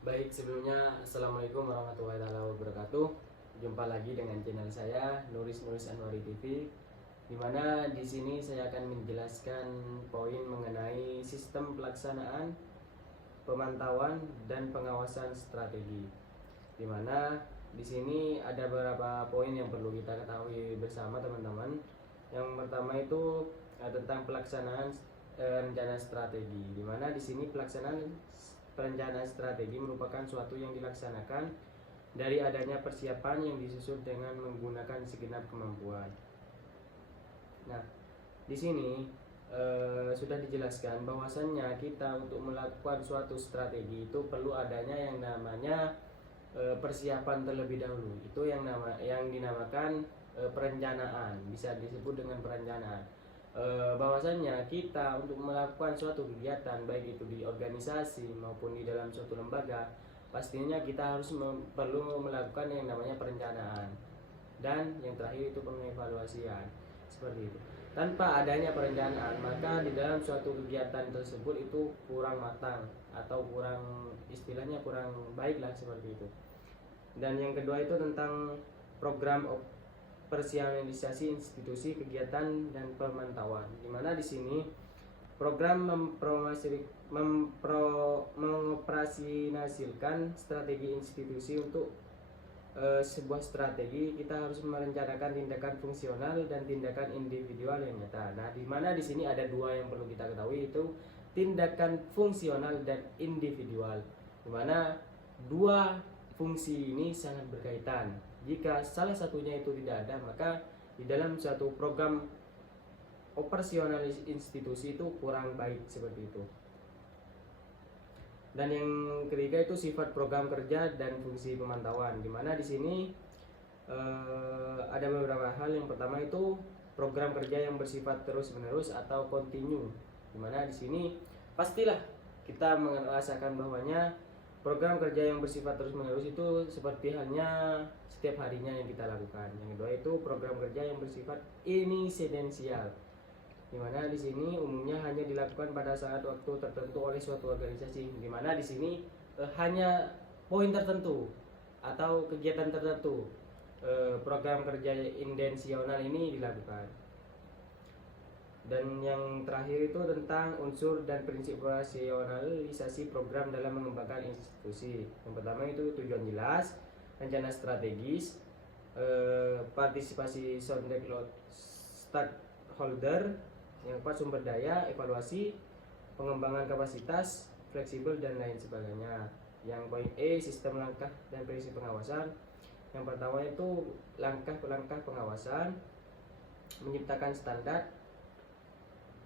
Baik, sebelumnya Assalamualaikum warahmatullahi wabarakatuh. Jumpa lagi dengan channel saya Nuris Anwari TV, di mana di sini saya akan menjelaskan poin mengenai sistem pelaksanaan, pemantauan dan pengawasan strategi. Di mana di sini ada beberapa poin yang perlu kita ketahui bersama teman-teman. Yang pertama itu tentang pelaksanaan rencana strategi, di mana di sini pelaksanaan perencanaan strategi merupakan suatu yang dilaksanakan dari adanya persiapan yang disusun dengan menggunakan segenap kemampuan. Nah, di sini sudah dijelaskan bahwasannya kita untuk melakukan suatu strategi itu perlu adanya yang namanya persiapan terlebih dahulu. Itu yang dinamakan perencanaan, bisa disebut dengan perencanaan. Bahwasannya kita untuk melakukan suatu kegiatan baik itu di organisasi maupun di dalam suatu lembaga, pastinya kita harus perlu melakukan yang namanya perencanaan, dan yang terakhir itu pengevaluasian, seperti itu. Tanpa adanya perencanaan, maka di dalam suatu kegiatan tersebut itu kurang matang atau kurang, istilahnya kurang baik lah, seperti itu. Dan yang kedua itu tentang program operasionalisasi institusi kegiatan dan pemantauan, di mana di sini program mengoperasionalkan strategi institusi. Untuk sebuah strategi kita harus merencanakan tindakan fungsional dan tindakan individual yang nyata. Nah, di mana di sini ada dua yang perlu kita ketahui, itu tindakan fungsional dan individual, di mana dua fungsi ini sangat berkaitan. Jika salah satunya itu tidak ada, maka di dalam suatu program operasional institusi itu kurang baik, seperti itu. Dan yang ketiga itu sifat program kerja dan fungsi pemantauan, di mana di sini ada beberapa hal. Yang pertama itu program kerja yang bersifat terus-menerus atau kontinu, di mana di sini pastilah kita merasakan bahwanya program kerja yang bersifat terus-menerus itu seperti halnya setiap harinya yang kita lakukan. Yang kedua itu program kerja yang bersifat insidensial, di mana di sini umumnya hanya dilakukan pada saat waktu tertentu oleh suatu organisasi, di mana di sini hanya poin tertentu atau kegiatan tertentu program kerja intensional ini dilakukan. Dan yang terakhir itu tentang unsur dan prinsip rasionalisasi program dalam mengembangkan institusi. Yang pertama itu tujuan jelas, rencana strategis, partisipasi stakeholder. Yang keempat sumber daya, evaluasi, pengembangan kapasitas, fleksibel dan lain sebagainya. Yang poin E, sistem langkah dan prinsip pengawasan. Yang pertama itu langkah-langkah pengawasan, menciptakan standar,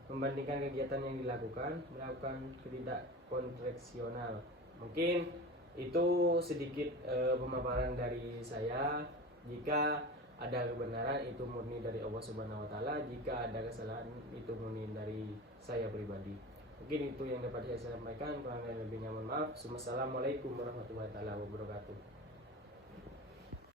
membandingkan kegiatan yang dilakukan, melakukan ketidak kontraksional. Mungkin itu sedikit pemaparan dari saya. Jika ada kebenaran itu murni dari Allah Subhanahu wa taala, jika ada kesalahan itu murni dari saya pribadi. Mungkin itu yang dapat saya sampaikan, kurang dan lebihnya mohon maaf. Wassalamualaikum warahmatullahi wabarakatuh.